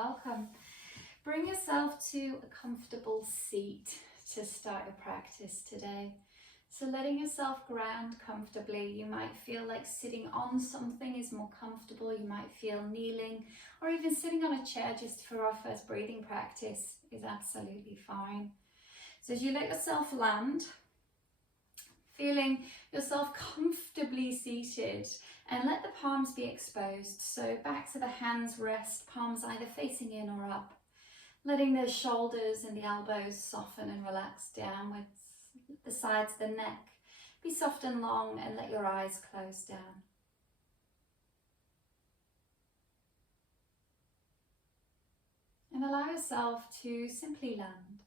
welcome. Bring yourself to a comfortable seat to start your practice today. So letting yourself ground comfortably. You might feel like sitting on something is more comfortable. You might feel kneeling or even sitting on a chair just for our first breathing practice is absolutely fine. So as you let yourself land, feeling yourself comfortably seated, and let the palms be exposed. So back to the hands rest, palms either facing in or up. Letting the shoulders and the elbows soften and relax downwards. The sides of the neck be soft and long, and let your eyes close down. And allow yourself to simply land.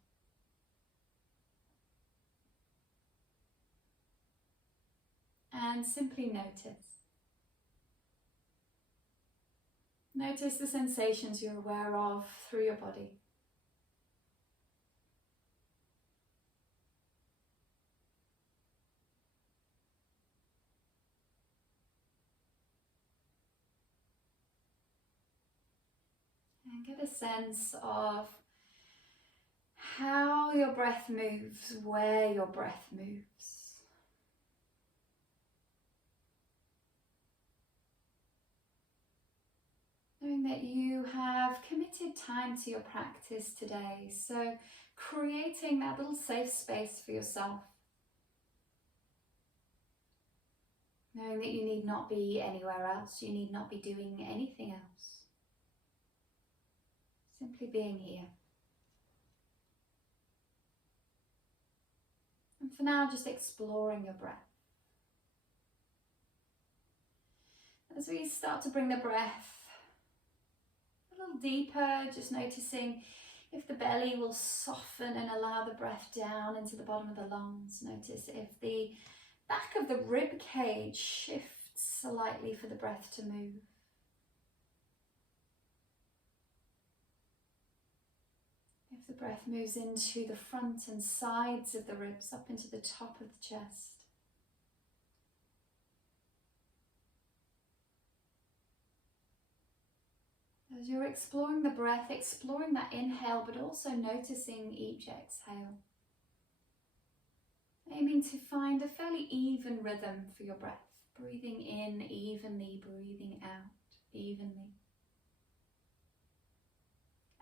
And simply notice. Notice the sensations you're aware of through your body. And get a sense of how your breath moves, where your breath moves. Knowing that you have committed time to your practice today, so creating that little safe space for yourself. Knowing that you need not be anywhere else, you need not be doing anything else. Simply being here. And for now, just exploring your breath. As we start to bring the breath a little deeper, just noticing if the belly will soften and allow the breath down into the bottom of the lungs. Notice if the back of the rib cage shifts slightly for the breath to move. If the breath moves into the front and sides of the ribs, up into the top of the chest. As you're exploring the breath, exploring that inhale, but also noticing each exhale. Aiming to find a fairly even rhythm for your breath. Breathing in evenly, breathing out evenly.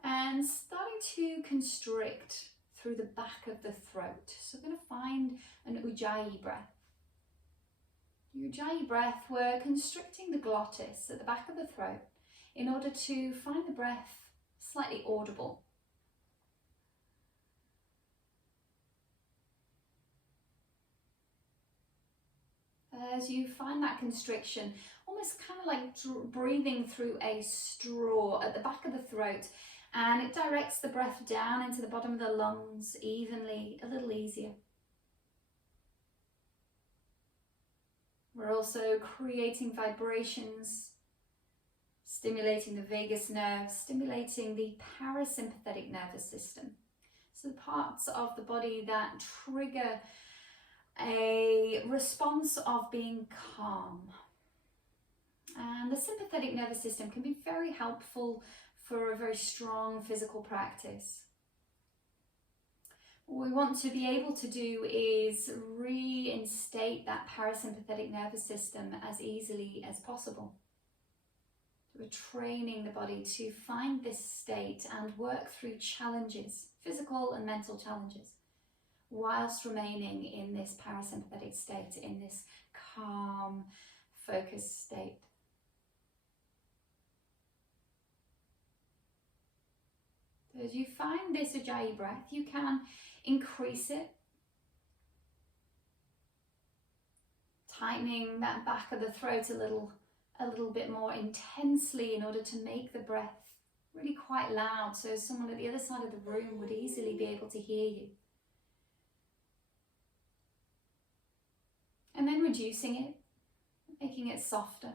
And starting to constrict through the back of the throat. So we're going to find an Ujjayi breath. Ujjayi breath, we're constricting the glottis at the back of the throat in order to find the breath slightly audible. As you find that constriction, almost kind of like breathing through a straw at the back of the throat, and it directs the breath down into the bottom of the lungs evenly, a little easier. We're also creating vibrations, stimulating the vagus nerve, stimulating the parasympathetic nervous system. So the parts of the body that trigger a response of being calm. And the sympathetic nervous system can be very helpful for a very strong physical practice. What we want to be able to do is reinstate that parasympathetic nervous system as easily as possible. We're training the body to find this state and work through challenges, physical and mental challenges, whilst remaining in this parasympathetic state, in this calm, focused state. So as you find this Ujjayi breath, you can increase it, tightening that back of the throat a little bit more intensely in order to make the breath really quite loud, so someone at the other side of the room would easily be able to hear you. And then reducing it, making it softer.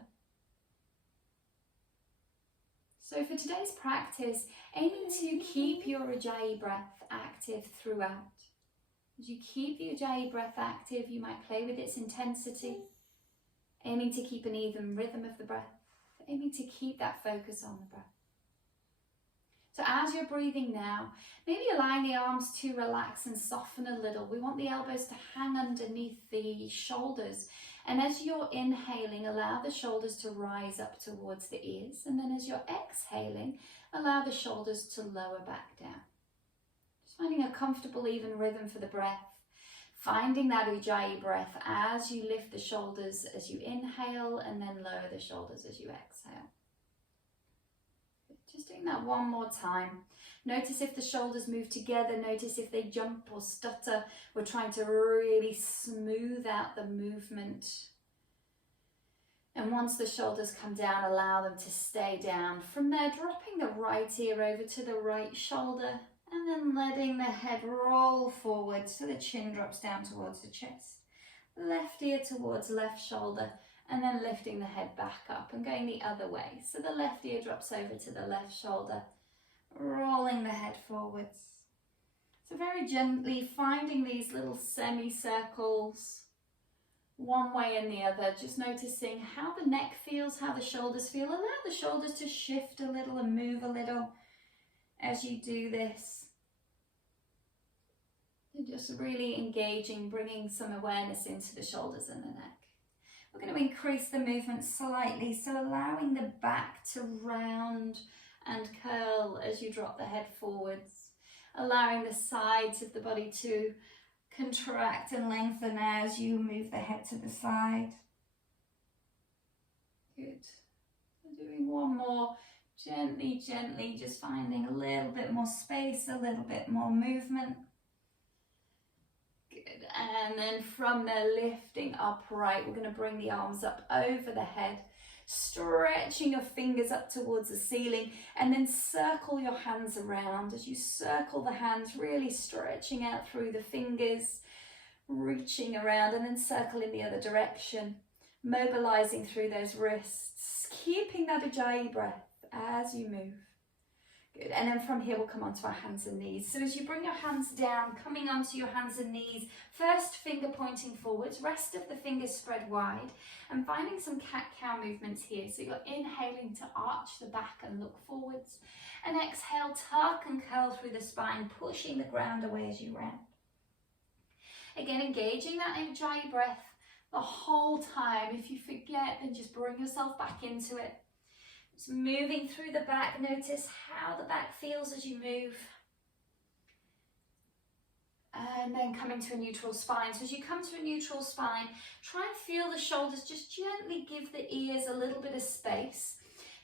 So for today's practice, aiming to keep your Ujjayi breath active throughout. As you keep the Ujjayi breath active, you might play with its intensity, aiming to keep an even rhythm of the breath, aiming to keep that focus on the breath. as you're breathing now, maybe allowing the arms to relax and soften a little. We want the elbows to hang underneath the shoulders. And as you're inhaling, allow the shoulders to rise up towards the ears. And then as you're exhaling, allow the shoulders to lower back down. Just finding a comfortable, even rhythm for the breath. Finding that Ujjayi breath as you lift the shoulders as you inhale and then lower the shoulders as you exhale. Just doing that one more time. Notice if the shoulders move together. Notice if they jump or stutter. We're trying to really smooth out the movement. And once the shoulders come down, allow them to stay down. From there, dropping the right ear over to the right shoulder and then letting the head roll forward so the chin drops down towards the chest. Left ear towards left shoulder. And then lifting the head back up and going the other way. So the left ear drops over to the left shoulder, rolling the head forwards. So very gently finding these little semicircles, one way and the other, just noticing how the neck feels, how the shoulders feel. Allow the shoulders to shift a little and move a little as you do this. And just really engaging, bringing some awareness into the shoulders and the neck. We're going to increase the movement slightly, so allowing the back to round and curl as you drop the head forwards. Allowing the sides of the body to contract and lengthen as you move the head to the side. Good. We're doing one more. Gently, gently, just finding a little bit more space, a little bit more movement. Good. And then from there, lifting upright, we're going to bring the arms up over the head, stretching your fingers up towards the ceiling, and then circle your hands around. As you circle the hands, really stretching out through the fingers, reaching around, and then circle in the other direction, mobilizing through those wrists, keeping that Ujjayi breath as you move. Good. And then from here we'll come onto our hands and knees. So as you bring your hands down, coming onto your hands and knees, first finger pointing forwards, rest of the fingers spread wide, and finding some cat-cow movements here. So you're inhaling to arch the back and look forwards, and exhale, tuck and curl through the spine, pushing the ground away as you round. Again, engaging that Ujjayi breath the whole time. If you forget, then just bring yourself back into it. Just moving through the back, notice how the back feels as you move. And then coming to a neutral spine. So as you come to a neutral spine, try and feel the shoulders, just gently give the ears a little bit of space.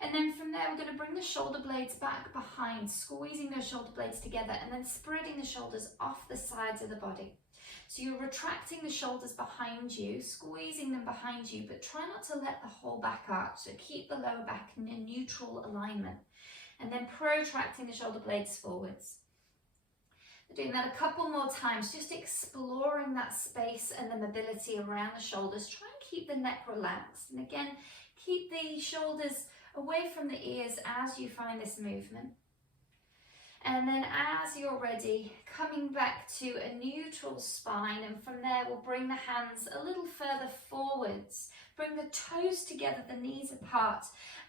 And then from there, we're going to bring the shoulder blades back behind, squeezing those shoulder blades together and then spreading the shoulders off the sides of the body. So you're retracting the shoulders behind you, squeezing them behind you, but try not to let the whole back arch. So keep the lower back in a neutral alignment. And then protracting the shoulder blades forwards. Doing that a couple more times, just exploring that space and the mobility around the shoulders. Try and keep the neck relaxed. And again, keep the shoulders away from the ears as you find this movement. And then as you're ready, coming back to a neutral spine, and from there we'll bring the hands a little further forwards. Bring the toes together, the knees apart,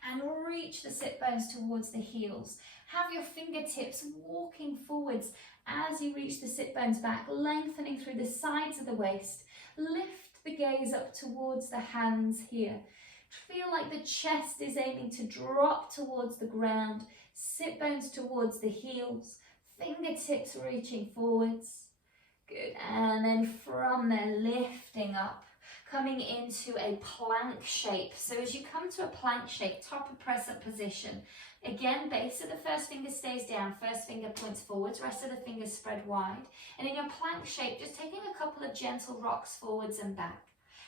and reach the sit bones towards the heels. Have your fingertips walking forwards as you reach the sit bones back, lengthening through the sides of the waist. Lift the gaze up towards the hands here. Feel like the chest is aiming to drop towards the ground. Sit bones towards the heels, fingertips reaching forwards. Good. And then from there, lifting up, coming into a plank shape. So as you come to a plank shape, top of press up position, again, base of the first finger stays down, first finger points forwards, rest of the fingers spread wide. And in your plank shape, just taking a couple of gentle rocks forwards and back.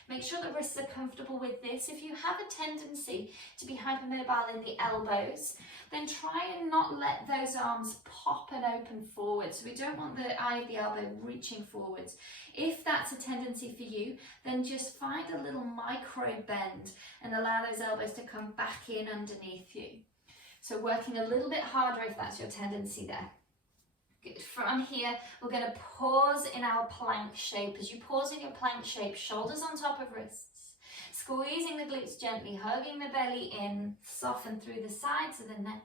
Make sure the wrists are comfortable with this. If you have a tendency to be hypermobile in the elbows, then try and not let those arms pop and open forward. So we don't want the eye of the elbow reaching forwards. If that's a tendency for you, then just find a little micro bend and allow those elbows to come back in underneath you. So working a little bit harder if that's your tendency there. Good. From here, we're going to pause in our plank shape. As you pause in your plank shape, shoulders on top of wrists, squeezing the glutes gently, hugging the belly in, soften through the sides of the neck.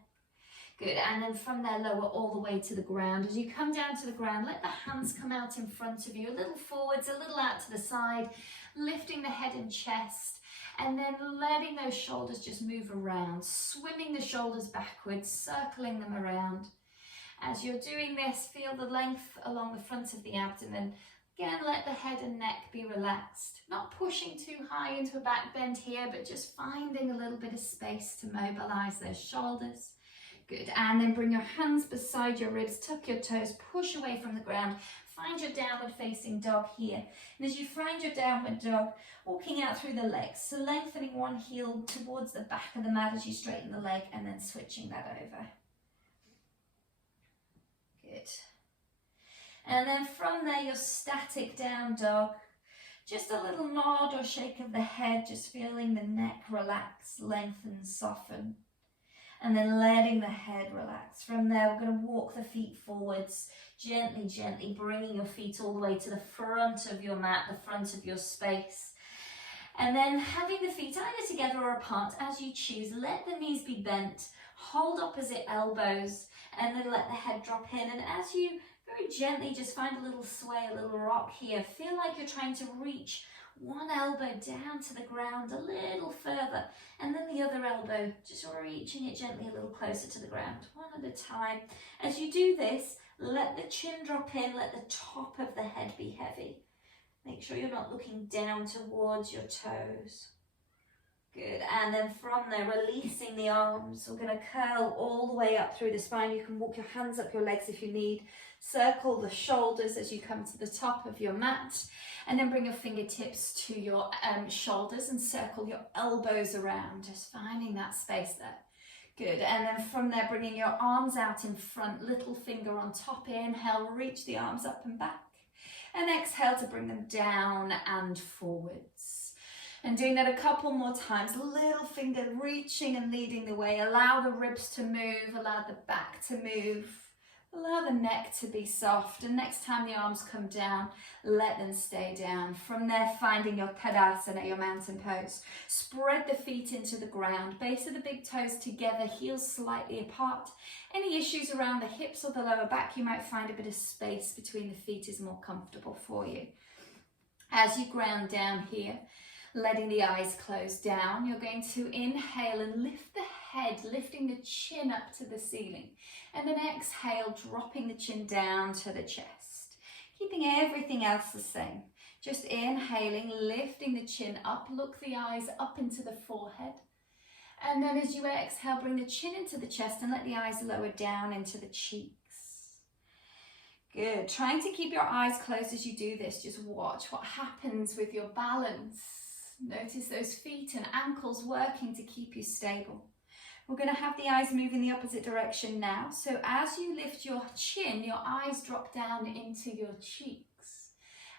Good, and then from there, lower all the way to the ground. As you come down to the ground, let the hands come out in front of you, a little forwards, a little out to the side, lifting the head and chest, and then letting those shoulders just move around, swimming the shoulders backwards, circling them around. As you're doing this, feel the length along the front of the abdomen. Again, let the head and neck be relaxed. Not pushing too high into a back bend here, but just finding a little bit of space to mobilize those shoulders. Good, and then bring your hands beside your ribs, tuck your toes, push away from the ground. Find your downward facing dog here. And as you find your downward dog, walking out through the legs, so lengthening one heel towards the back of the mat as you straighten the leg, and then switching that over. Good. And then from there, your static down dog. Just a little nod or shake of the head, just feeling the neck relax, lengthen, soften. And then letting the head relax. From there, we're going to walk the feet forwards, gently, gently, bringing your feet all the way to the front of your mat, the front of your space. And then having the feet either together or apart, as you choose. Let the knees be bent, hold opposite elbows, and then let the head drop in. And as you very gently just find a little sway, a little rock here, feel like you're trying to reach one elbow down to the ground a little further, and then the other elbow, just reaching it gently a little closer to the ground, one at a time. As you do this, let the chin drop in, let the top of the head be heavy. Make sure you're not looking down towards your toes. Good, and then from there, releasing the arms. We're going to curl all the way up through the spine. You can walk your hands up your legs if you need. Circle the shoulders as you come to the top of your mat. And then bring your fingertips to your shoulders and circle your elbows around, just finding that space there. Good, and then from there, bringing your arms out in front, little finger on top. Inhale, reach the arms up and back. And exhale to bring them down and forwards. And doing that a couple more times, little finger reaching and leading the way. Allow the ribs to move, allow the back to move. Allow the neck to be soft, and next time the arms come down, let them stay down. From there, finding your Tadasana, your mountain pose. Spread the feet into the ground, base of the big toes together, heels slightly apart. Any issues around the hips or the lower back, you might find a bit of space between the feet is more comfortable for you. As you ground down here, letting the eyes close down, you're going to inhale and lift the head, lifting the chin up to the ceiling. And then exhale, dropping the chin down to the chest. Keeping everything else the same. Just inhaling, lifting the chin up, look the eyes up into the forehead. And then as you exhale, bring the chin into the chest and let the eyes lower down into the cheeks. Good. Trying to keep your eyes closed as you do this. Just watch what happens with your balance. Notice those feet and ankles working to keep you stable. We're going to have the eyes move in the opposite direction now. So as you lift your chin, your eyes drop down into your cheeks.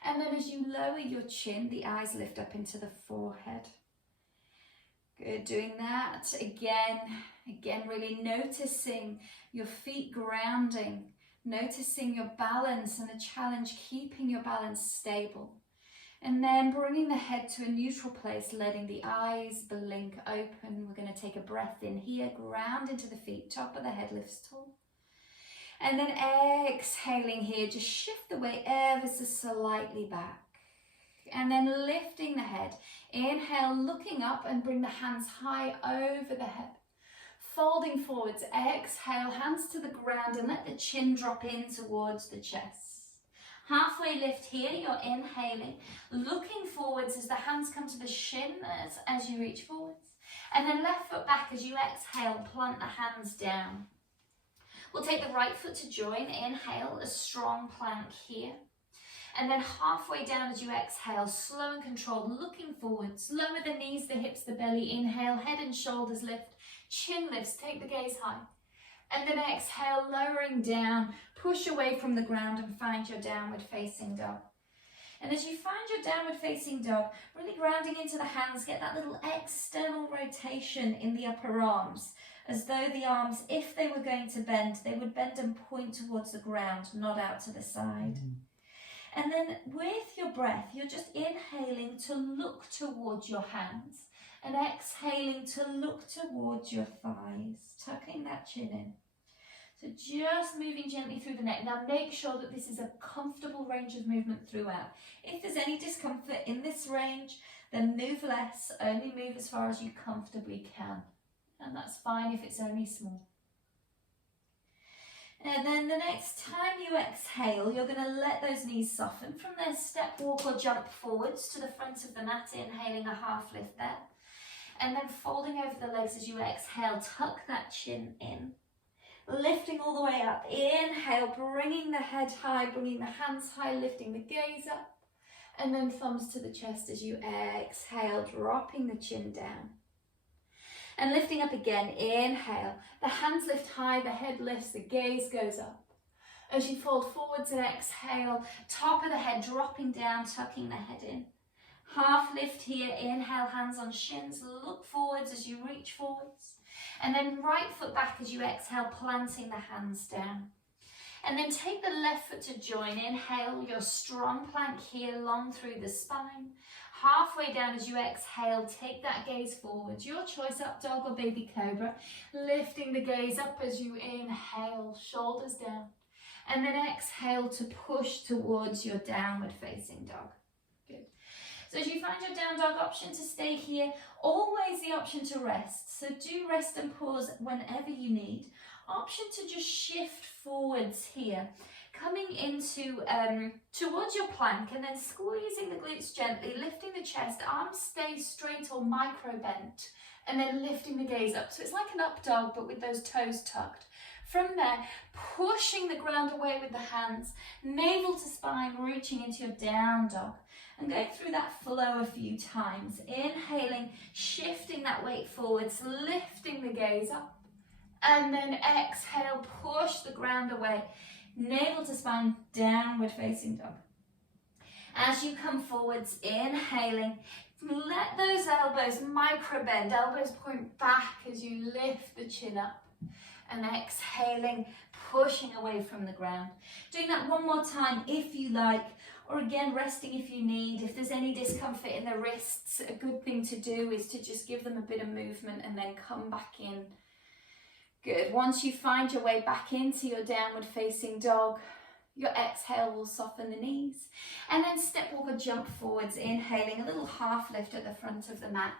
And then as you lower your chin, the eyes lift up into the forehead. Good, doing that again, really noticing your feet grounding, noticing your balance and the challenge, keeping your balance stable. And then bringing the head to a neutral place, letting the eyes blink open. We're going to take a breath in here, ground into the feet, top of the head lifts tall. And then exhaling here, just shift the weight ever so slightly back. And then lifting the head. Inhale, looking up and bring the hands high over the head. Folding forwards, exhale, hands to the ground and let the chin drop in towards the chest. Halfway lift here, you're inhaling, looking forwards as the hands come to the shin as you reach forwards. And then left foot back as you exhale, plant the hands down. We'll take the right foot to join, inhale, a strong plank here. And then halfway down as you exhale, slow and controlled, looking forwards, lower the knees, the hips, the belly, inhale, head and shoulders lift, chin lifts, take the gaze high. And then exhale, lowering down, push away from the ground and find your downward facing dog. And as you find your downward facing dog, really grounding into the hands, get that little external rotation in the upper arms, as though the arms, if they were going to bend, they would bend and point towards the ground, not out to the side. And then with your breath, you're just inhaling to look towards your hands and exhaling to look towards your thighs, tucking that chin in. So just moving gently through the neck. Now make sure that this is a comfortable range of movement throughout. If there's any discomfort in this range, then move less, only move as far as you comfortably can. And that's fine if it's only small. And then the next time you exhale, you're going to let those knees soften. From there, step, walk or jump forwards to the front of the mat, inhaling a half lift there. And then folding over the legs as you exhale, tuck that chin in. Lifting all the way up. Inhale, bringing the head high, bringing the hands high, lifting the gaze up. And then thumbs to the chest as you exhale, dropping the chin down. And lifting up again, inhale. The hands lift high, the head lifts, the gaze goes up. As you fold forwards and exhale, top of the head dropping down, tucking the head in. Half lift here, inhale, hands on shins, look forwards as you reach forwards. And then right foot back as you exhale, planting the hands down. And then take the left foot to join. Inhale, your strong plank here, long through the spine. Halfway down as you exhale, take that gaze forwards. Your choice, up dog or baby cobra. Lifting the gaze up as you inhale, shoulders down. And then exhale to push towards your downward facing dog. Good. So as you find your down dog, option to stay here, always the option to rest. So do rest and pause whenever you need. Option to just shift forwards here, coming into towards your plank and then squeezing the glutes gently, lifting the chest, arms stay straight or micro bent, and then lifting the gaze up. So it's like an up dog but with those toes tucked. From there, pushing the ground away with the hands, navel to spine, reaching into your down dog. And going through that flow a few times. Inhaling, shifting that weight forwards, lifting the gaze up. And then exhale, push the ground away. Navel to spine, downward facing dog. As you come forwards, inhaling, let those elbows micro bend, elbows point back as you lift the chin up. And exhaling, pushing away from the ground. Doing that one more time if you like, or again resting if you need. If there's any discomfort in the wrists, a good thing to do is to just give them a bit of movement and then come back in. Good. Once you find your way back into your downward facing dog, your exhale will soften the knees. And then step, walk or jump forwards, inhaling a little half lift at the front of the mat.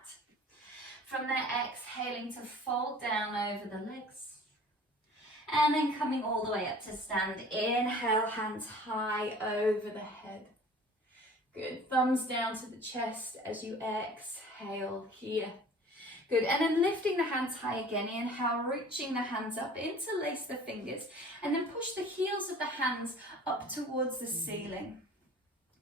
From there, exhaling to fold down over the legs. And then coming all the way up to stand. Inhale, hands high over the head. Good. Thumbs down to the chest as you exhale here. Good. And then lifting the hands high again. Inhale, reaching the hands up, interlace the fingers, and then push the heels of the hands up towards the ceiling.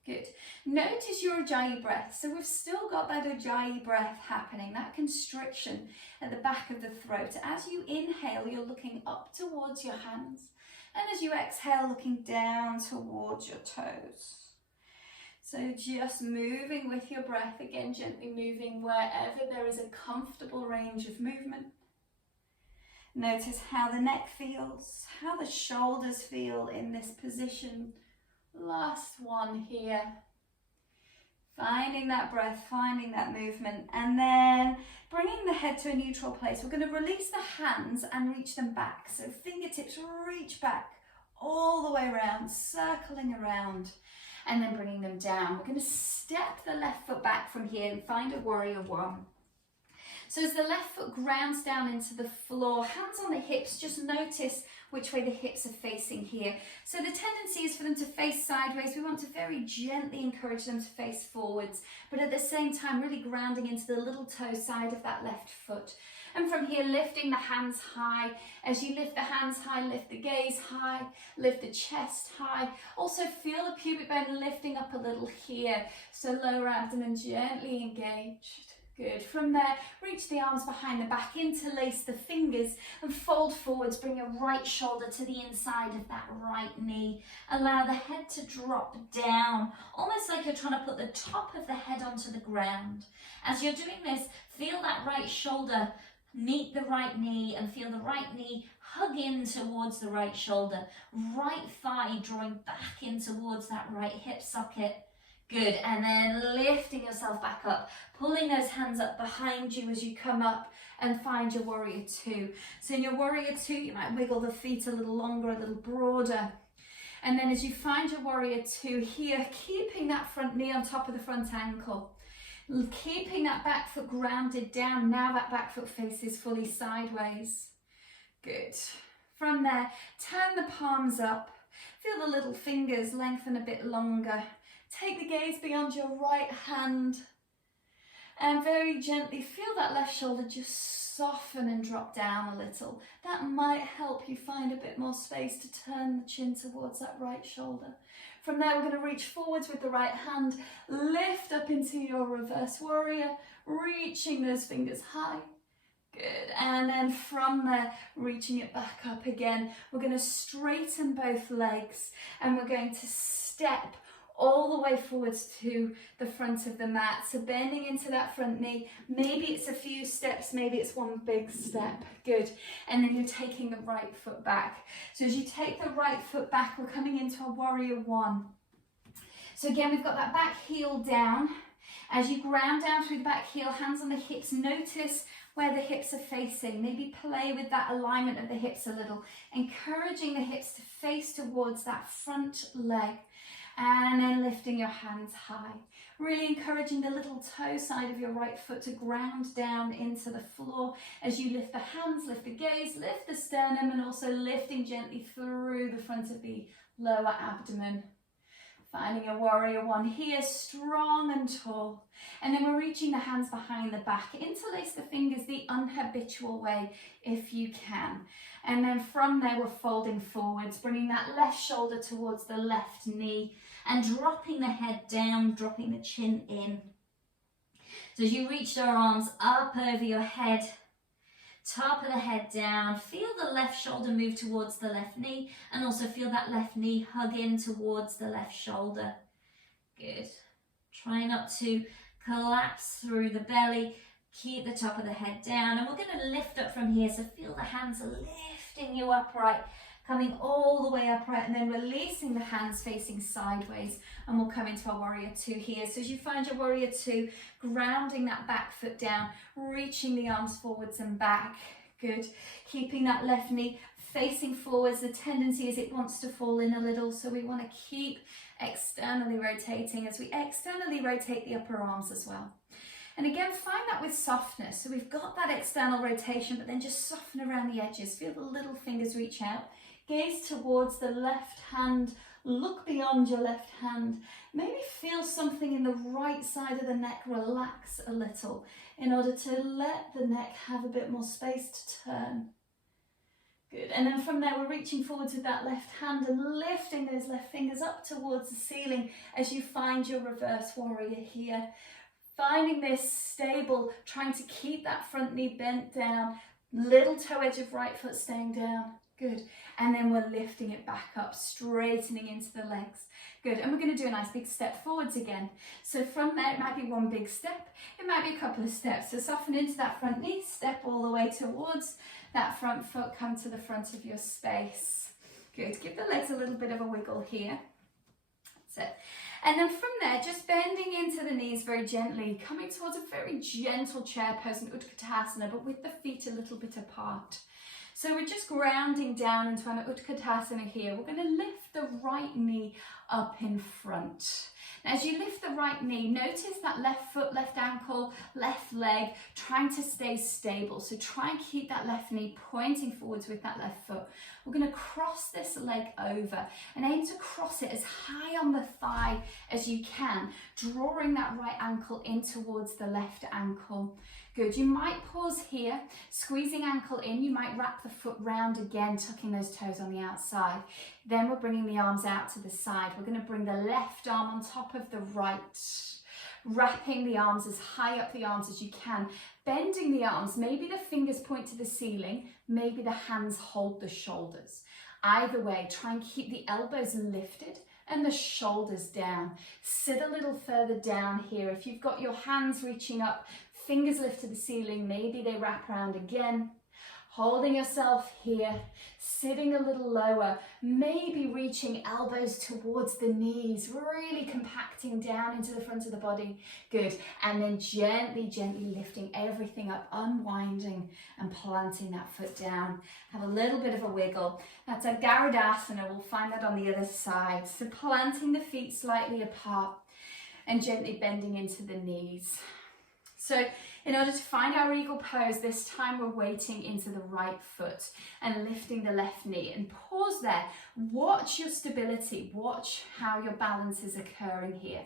Good. Notice your Ujjayi breath. So we've still got that Ujjayi breath happening, that constriction at the back of the throat. As you inhale, you're looking up towards your hands. And as you exhale, looking down towards your toes. So just moving with your breath, again, gently moving wherever there is a comfortable range of movement. Notice how the neck feels, how the shoulders feel in this position. Last one here. Finding that breath, finding that movement, and then bringing the head to a neutral place. We're going to release the hands and reach them back. So fingertips reach back all the way around, circling around, and then bringing them down. We're going to step the left foot back from here and find a warrior one. So as the left foot grounds down into the floor, hands on the hips, just notice which way the hips are facing here. So the tendency is for them to face sideways. We want to very gently encourage them to face forwards, but at the same time really grounding into the little toe side of that left foot. And from here, lifting the hands high. As you lift the hands high, lift the gaze high, lift the chest high. Also feel the pubic bone lifting up a little here. So lower abdomen gently engaged. Good. From there, reach the arms behind the back, interlace the fingers and fold forwards. Bring your right shoulder to the inside of that right knee. Allow the head to drop down, almost like you're trying to put the top of the head onto the ground. As you're doing this, feel that right shoulder meet the right knee and feel the right knee hug in towards the right shoulder. Right thigh drawing back in towards that right hip socket. Good, and then lifting yourself back up, pulling those hands up behind you as you come up and find your warrior two. So in your warrior two, you might wiggle the feet a little longer, a little broader. And then as you find your warrior two here, keeping that front knee on top of the front ankle, keeping that back foot grounded down. Now that back foot faces fully sideways. Good. From there, turn the palms up. Feel the little fingers lengthen a bit longer. Take the gaze beyond your right hand and very gently feel that left shoulder just soften and drop down a little. That might help you find a bit more space to turn the chin towards that right shoulder. From there, we're going to reach forwards with the right hand, lift up into your reverse warrior, reaching those fingers high. Good, and then from there, reaching it back up again. We're going to straighten both legs and we're going to step all the way forwards to the front of the mat. So bending into that front knee. Maybe it's a few steps, maybe it's one big step. Good. And then you're taking the right foot back. So as you take the right foot back, we're coming into a warrior one. So again, we've got that back heel down. As you ground down through the back heel, hands on the hips, notice where the hips are facing. Maybe play with that alignment of the hips a little, encouraging the hips to face towards that front leg. And then lifting your hands high. Really encouraging the little toe side of your right foot to ground down into the floor. As you lift the hands, lift the gaze, lift the sternum, and also lifting gently through the front of the lower abdomen. Finding a warrior one here, strong and tall. And then we're reaching the hands behind the back. Interlace the fingers the unhabitual way if you can. And then from there, we're folding forwards, bringing that left shoulder towards the left knee and dropping the head down, dropping the chin in. So as you reach your arms up over your head, top of the head down, feel the left shoulder move towards the left knee and also feel that left knee hug in towards the left shoulder. Good. Try not to collapse through the belly. Keep the top of the head down and we're going to lift up from here. So feel the hands lifting you upright, coming all the way upright and then releasing the hands facing sideways, and we'll come into our warrior two here. So as you find your warrior two, grounding that back foot down, reaching the arms forwards and back. Good. Keeping that left knee facing forwards. The tendency is it wants to fall in a little, so we want to keep externally rotating as we externally rotate the upper arms as well. And again, find that with softness. So we've got that external rotation, but then just soften around the edges. Feel the little fingers reach out. Gaze towards the left hand. Look beyond your left hand. Maybe feel something in the right side of the neck relax a little in order to let the neck have a bit more space to turn. Good. And then from there, we're reaching forwards with that left hand and lifting those left fingers up towards the ceiling as you find your reverse warrior here. Finding this stable, trying to keep that front knee bent down, little toe edge of right foot staying down. Good. And then we're lifting it back up, straightening into the legs. Good. And we're going to do a nice big step forwards again. So from there, it might be one big step. It might be a couple of steps. So soften into that front knee, step all the way towards that front foot, come to the front of your space. Good. Give the legs a little bit of a wiggle here. That's it. And then from there, just bending into the knees very gently, coming towards a very gentle chair pose in Utkatasana, but with the feet a little bit apart. So we're just grounding down into an Utkatasana here. We're going to lift the right knee up in front. Now, as you lift the right knee, notice that left foot, left ankle, left leg, trying to stay stable. So try and keep that left knee pointing forwards with that left foot. We're going to cross this leg over and aim to cross it as high on the thigh as you can, drawing that right ankle in towards the left ankle. Good. You might pause here, squeezing ankle in. You might wrap the foot round again, tucking those toes on the outside. Then we're bringing the arms out to the side. We're going to bring the left arm on top of the right, wrapping the arms as high up the arms as you can, bending the arms. Maybe the fingers point to the ceiling, maybe the hands hold the shoulders. Either way, try and keep the elbows lifted and the shoulders down. Sit a little further down here. If you've got your hands reaching up, fingers lift to the ceiling, maybe they wrap around again. Holding yourself here, sitting a little lower, maybe reaching elbows towards the knees, really compacting down into the front of the body. Good. And then gently, gently lifting everything up, unwinding and planting that foot down. Have a little bit of a wiggle. That's a Garudasana. We'll find that on the other side. So planting the feet slightly apart and gently bending into the knees. So in order to find our eagle pose, this time we're weighting into the right foot and lifting the left knee. And pause there. Watch your stability. Watch how your balance is occurring here.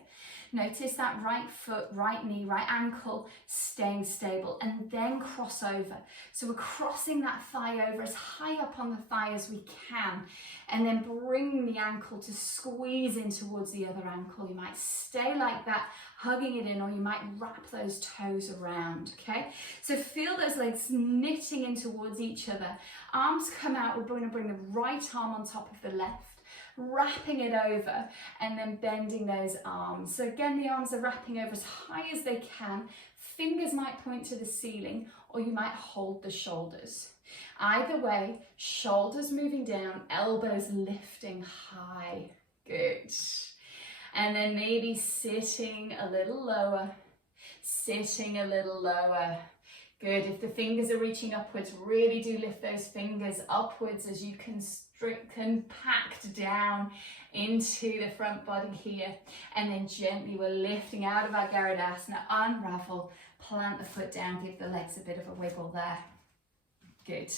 Notice that right foot, right knee, right ankle staying stable, and then cross over. So we're crossing that thigh over as high up on the thigh as we can, and then bring the ankle to squeeze in towards the other ankle. You might stay like that, hugging it in, or you might wrap those toes around, okay? So feel those legs knitting in towards each other. Arms come out. We're going to bring the right arm on top of the left, wrapping it over, and then bending those arms. So again, the arms are wrapping over as high as they can. Fingers might point to the ceiling, or you might hold the shoulders. Either way, shoulders moving down, elbows lifting high. Good. And then maybe sitting a little lower, sitting a little lower. Good. If the fingers are reaching upwards, really do lift those fingers upwards as you compact down into the front body here. And then gently we're lifting out of our Garudasana, unravel, plant the foot down, give the legs a bit of a wiggle there. Good.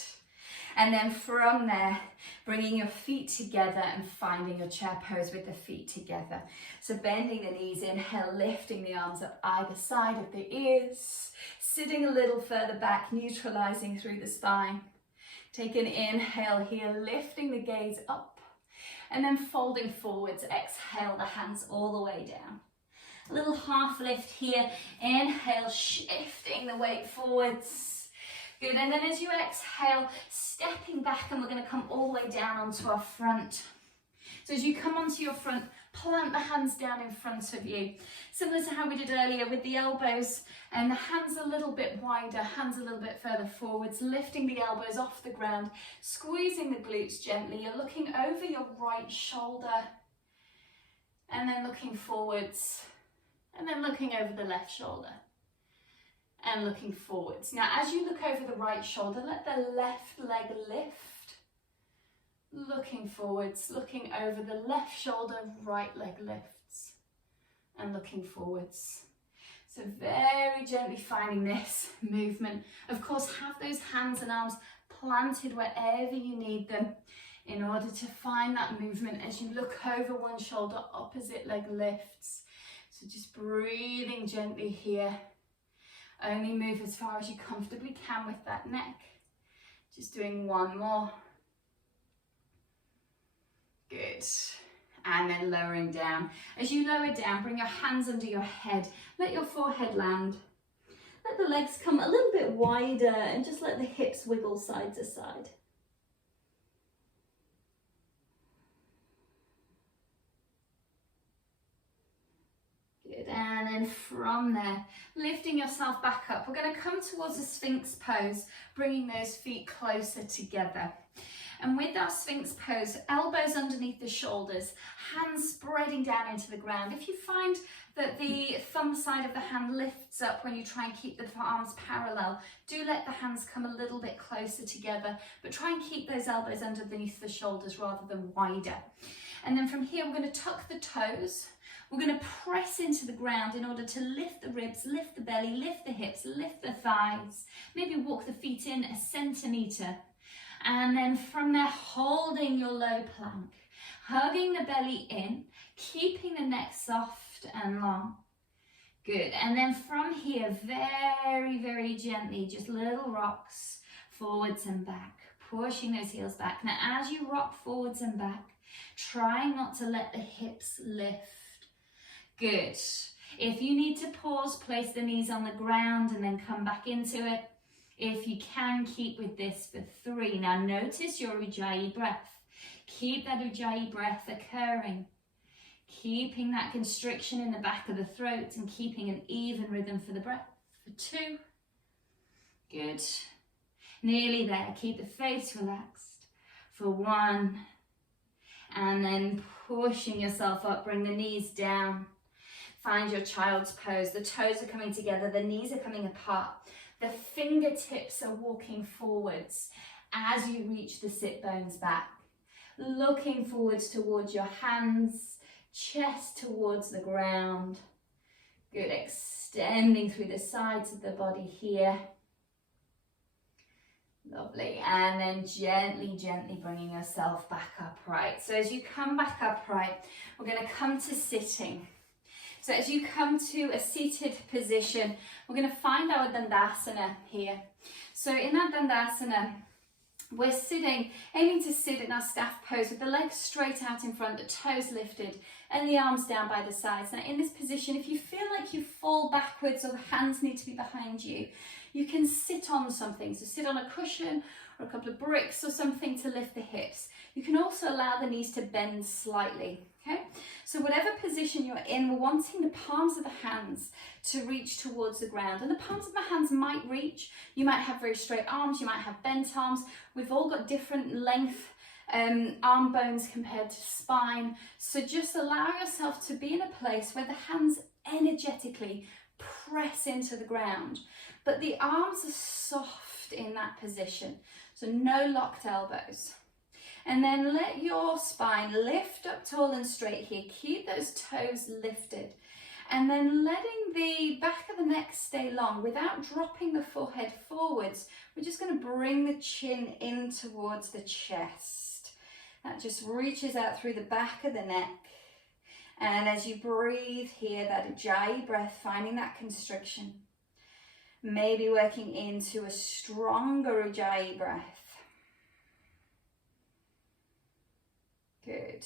And then from there, bringing your feet together and finding your chair pose with the feet together. So bending the knees, inhale, lifting the arms up either side of the ears, sitting a little further back, neutralizing through the spine. Take an inhale here, lifting the gaze up, and then folding forwards. Exhale the hands all the way down. A little half lift here. Inhale, shifting the weight forwards. Good, and then as you exhale, stepping back, and we're going to come all the way down onto our front. So as you come onto your front, plant the hands down in front of you. Similar to how we did earlier with the elbows and the hands a little bit wider, hands a little bit further forwards, lifting the elbows off the ground, squeezing the glutes gently. You're looking over your right shoulder and then looking forwards and then looking over the left shoulder. And looking forwards. Now, as you look over the right shoulder, let the left leg lift. Looking forwards, looking over the left shoulder, right leg lifts. And looking forwards. So very gently finding this movement. Of course, have those hands and arms planted wherever you need them in order to find that movement as you look over one shoulder, opposite leg lifts. So just breathing gently here. Only move as far as you comfortably can with that neck. Just doing one more. Good. And then lowering down. As you lower down, bring your hands under your head. Let your forehead land. Let the legs come a little bit wider and just let the hips wiggle side to side. Good, and then from there, lifting yourself back up. We're going to come towards a Sphinx pose, bringing those feet closer together. And with our Sphinx pose, elbows underneath the shoulders, hands spreading down into the ground. If you find that the thumb side of the hand lifts up when you try and keep the arms parallel, do let the hands come a little bit closer together, but try and keep those elbows underneath the shoulders rather than wider. And then from here, we're going to tuck the toes. We're going to press into the ground in order to lift the ribs, lift the belly, lift the hips, lift the thighs. Maybe walk the feet in a centimetre. And then from there, holding your low plank, hugging the belly in, keeping the neck soft and long. Good. And then from here, very, very gently, just little rocks forwards and back, pushing those heels back. Now, as you rock forwards and back, try not to let the hips lift. Good. If you need to pause, place the knees on the ground and then come back into it. If you can, keep with this for 3. Now notice your Ujjayi breath. Keep that Ujjayi breath occurring. Keeping that constriction in the back of the throat and keeping an even rhythm for the breath. For 2. Good. Nearly there. Keep the face relaxed for 1. And then pushing yourself up, bring the knees down. Find your child's pose. The toes are coming together, the knees are coming apart. The fingertips are walking forwards as you reach the sit bones back. Looking forwards towards your hands, chest towards the ground. Good, extending through the sides of the body here. Lovely, and then gently, gently bringing yourself back upright. So as you come back upright, we're going to come to sitting. So as you come to a seated position, we're going to find our Dandasana here. So in our Dandasana, we're sitting, aiming to sit in our staff pose with the legs straight out in front, the toes lifted, and the arms down by the sides. Now in this position, if you feel like you fall backwards or the hands need to be behind you, you can sit on something. So sit on a cushion or a couple of bricks or something to lift the hips. You can also allow the knees to bend slightly. Okay, so whatever position you're in, we're wanting the palms of the hands to reach towards the ground. And the palms of my hands might reach. You might have very straight arms, you might have bent arms. We've all got different length arm bones compared to spine. So just allow yourself to be in a place where the hands energetically press into the ground, but the arms are soft in that position. So no locked elbows. And then let your spine lift up tall and straight here. Keep those toes lifted. And then letting the back of the neck stay long without dropping the forehead forwards. We're just going to bring the chin in towards the chest. That just reaches out through the back of the neck. And as you breathe here, that Ujjayi breath, finding that constriction. Maybe working into a stronger Ujjayi breath. Good.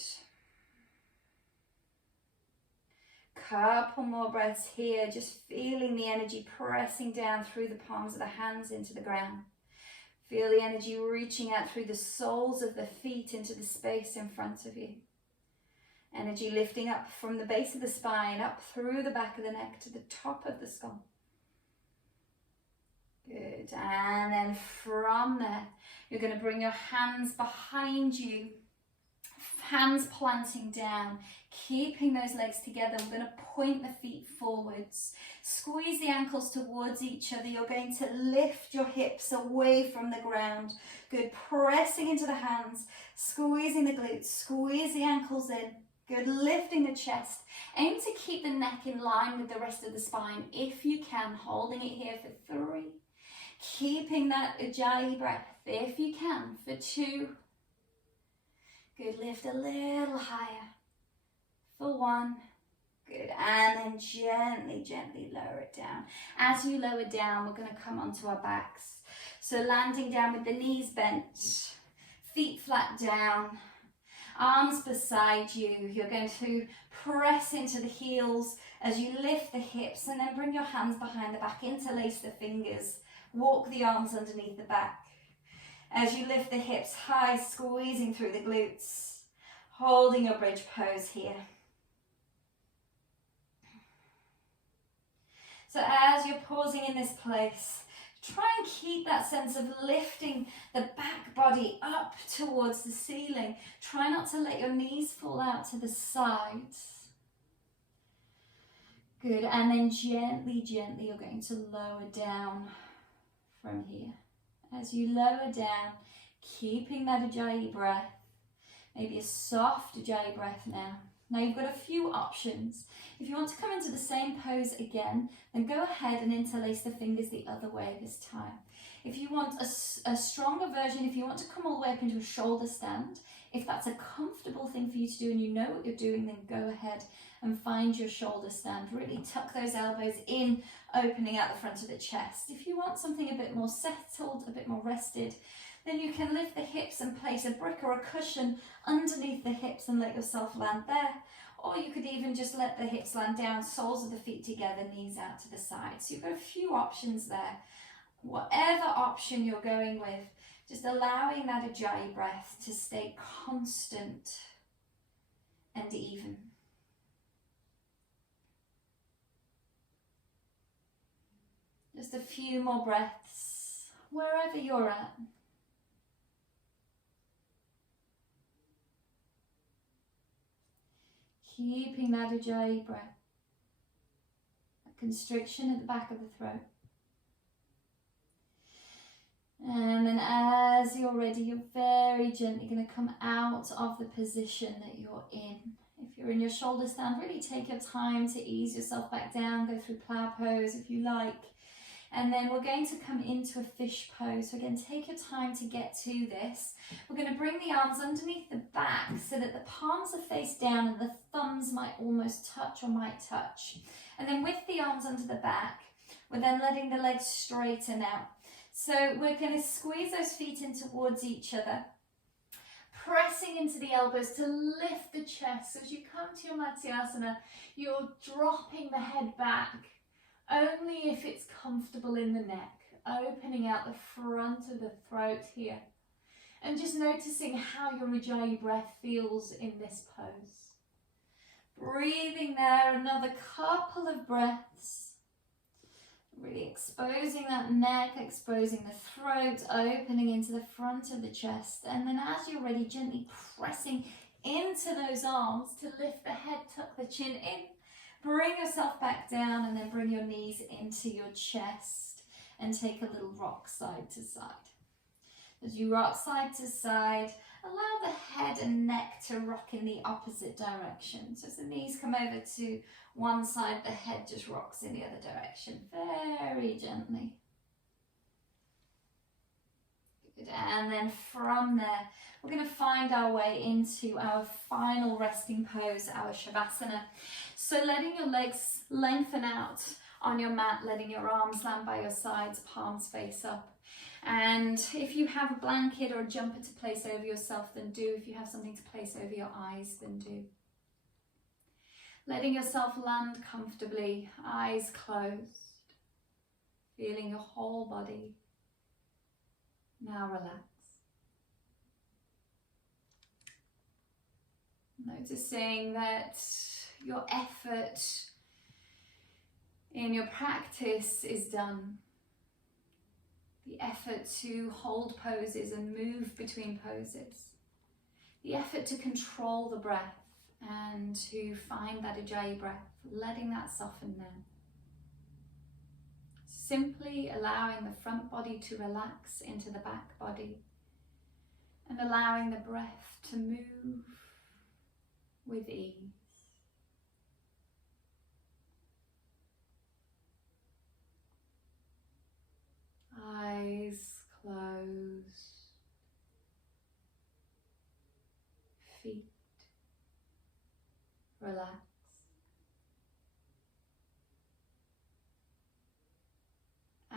Couple more breaths here, just feeling the energy pressing down through the palms of the hands into the ground. Feel the energy reaching out through the soles of the feet into the space in front of you. Energy lifting up from the base of the spine, up through the back of the neck to the top of the skull. Good, and then from there, you're going to bring your hands behind you. Hands planting down, keeping those legs together. We're going to point the feet forwards. Squeeze the ankles towards each other. You're going to lift your hips away from the ground. Good, pressing into the hands, squeezing the glutes, squeeze the ankles in. Good, lifting the chest. Aim to keep the neck in line with the rest of the spine if you can, holding it here for 3. Keeping that Ujjayi breath if you can for 2. Good, lift a little higher for 1. Good, and then gently, gently lower it down. As you lower down, we're going to come onto our backs. So landing down with the knees bent, feet flat down, arms beside you. You're going to press into the heels as you lift the hips and then bring your hands behind the back, interlace the fingers, walk the arms underneath the back. As you lift the hips high, squeezing through the glutes, holding your bridge pose here. So as you're pausing in this place, try and keep that sense of lifting the back body up towards the ceiling. Try not to let your knees fall out to the sides. Good, and then gently, gently you're going to lower down from here. As you lower down, keeping that Ujjayi breath, maybe a soft Ujjayi breath now. Now you've got a few options. If you want to come into the same pose again, then go ahead and interlace the fingers the other way this time. If you want a stronger version, if you want to come all the way up into a shoulder stand, if that's a comfortable thing for you to do and you know what you're doing, then go ahead and find your shoulder stand. Really tuck those elbows in, opening out the front of the chest. If you want something a bit more settled, a bit more rested, then you can lift the hips and place a brick or a cushion underneath the hips and let yourself land there. Or you could even just let the hips land down, soles of the feet together, knees out to the side. So you've got a few options there. Whatever option you're going with, just allowing that Ujjayi breath to stay constant and even. Just a few more breaths. wherever you're at. Keeping that Ujjayi breath, a constriction at the back of the throat. And then as you're ready, you're very gently going to come out of the position that you're in. If you're in your shoulder stand, really take your time to ease yourself back down, go through plow pose if you like. And then we're going to come into a fish pose. So again, take your time to get to this. We're going to bring the arms underneath the back so that the palms are face down and the thumbs might almost touch or might touch. And then with the arms under the back, we're then letting the legs straighten out. So we're going to squeeze those feet in towards each other, pressing into the elbows to lift the chest. So as you come to your Matsyasana, you're dropping the head back, only if it's comfortable in the neck, opening out the front of the throat here. And just noticing how your Ujjayi breath feels in this pose. Breathing there, another couple of breaths. Really exposing that neck, exposing the throat, opening into the front of the chest. And then as you're ready, gently pressing into those arms to lift the head, tuck the chin in. Bring yourself back down and then bring your knees into your chest and take a little rock side to side. As you rock side to side, allow the head and neck to rock in the opposite direction. So as the knees come over to one side, the head just rocks in the other direction, very gently. Good. And then from there, we're going to find our way into our final resting pose, our Shavasana. So letting your legs lengthen out on your mat, letting your arms land by your sides, palms face up. And if you have a blanket or a jumper to place over yourself, then do. If you have something to place over your eyes, then do. Letting yourself land comfortably, eyes closed, feeling your whole body. Now relax. Noticing that your effort in your practice is done. The effort to hold poses and move between poses. The effort to control the breath and to find that Ujjayi breath, letting that soften now. Simply allowing the front body to relax into the back body and allowing the breath to move with ease. Eyes closed, feet relaxed,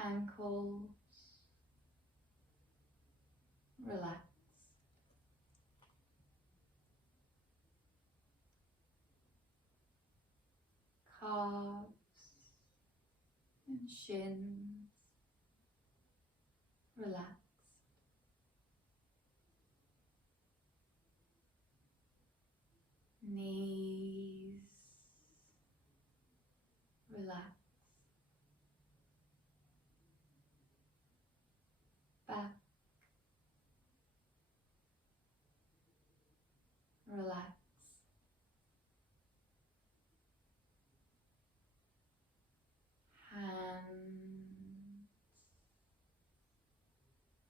ankles relaxed, calves and shins relaxed. Knees relaxed. Back relaxed. Hands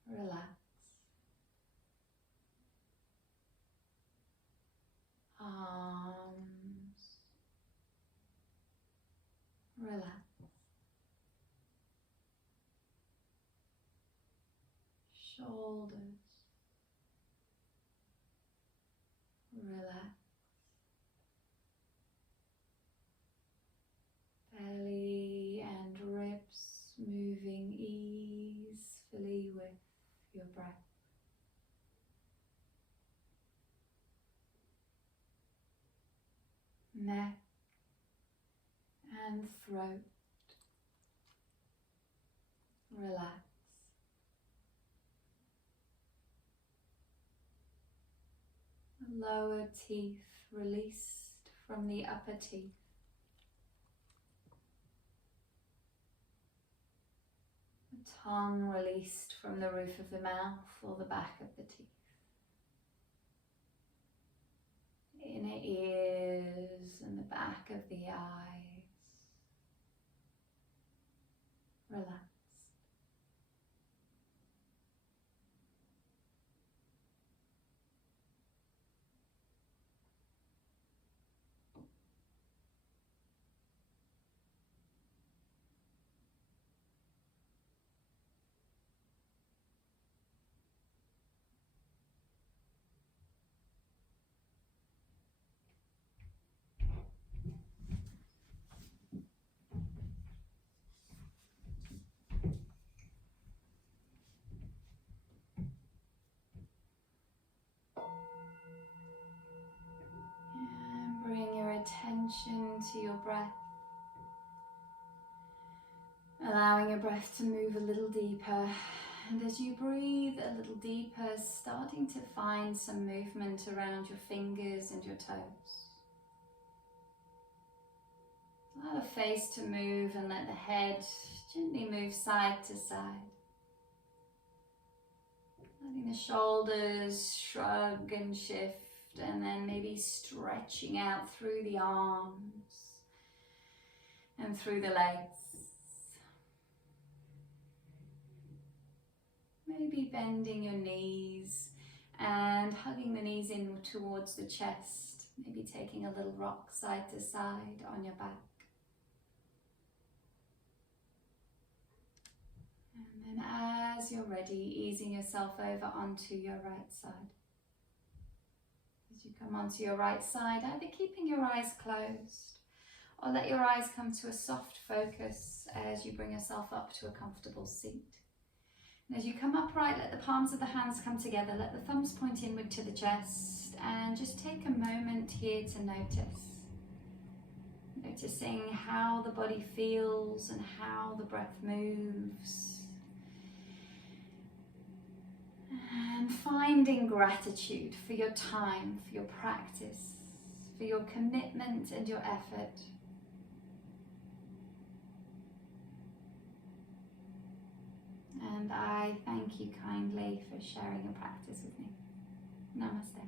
relax. Arms relax. Shoulders relax. Belly and ribs moving easily with your breath. Neck and throat relax. Lower teeth released from the upper teeth. tongue released from the roof of the mouth or the back of the teeth. Inner ears and the back of the eyes. Relax. And bring your attention to your breath. Allowing your breath to move a little deeper. And as you breathe a little deeper, starting to find some movement around your fingers and your toes. Allow the face to move and let the head gently move side to side. Letting the shoulders shrug and shift, and then maybe stretching out through the arms and through the legs. Maybe bending your knees and hugging the knees in towards the chest. Maybe taking a little rock side to side on your back. And then as you're ready, easing yourself over onto your right side. As you come onto your right side, either keeping your eyes closed or let your eyes come to a soft focus as you bring yourself up to a comfortable seat. And as you come upright, let the palms of the hands come together, let the thumbs point inward to the chest, and just take a moment here to notice. Noticing how the body feels and how the breath moves. And finding gratitude for your time, for your practice, for your commitment and your effort. And I thank you kindly for sharing your practice with me. Namaste.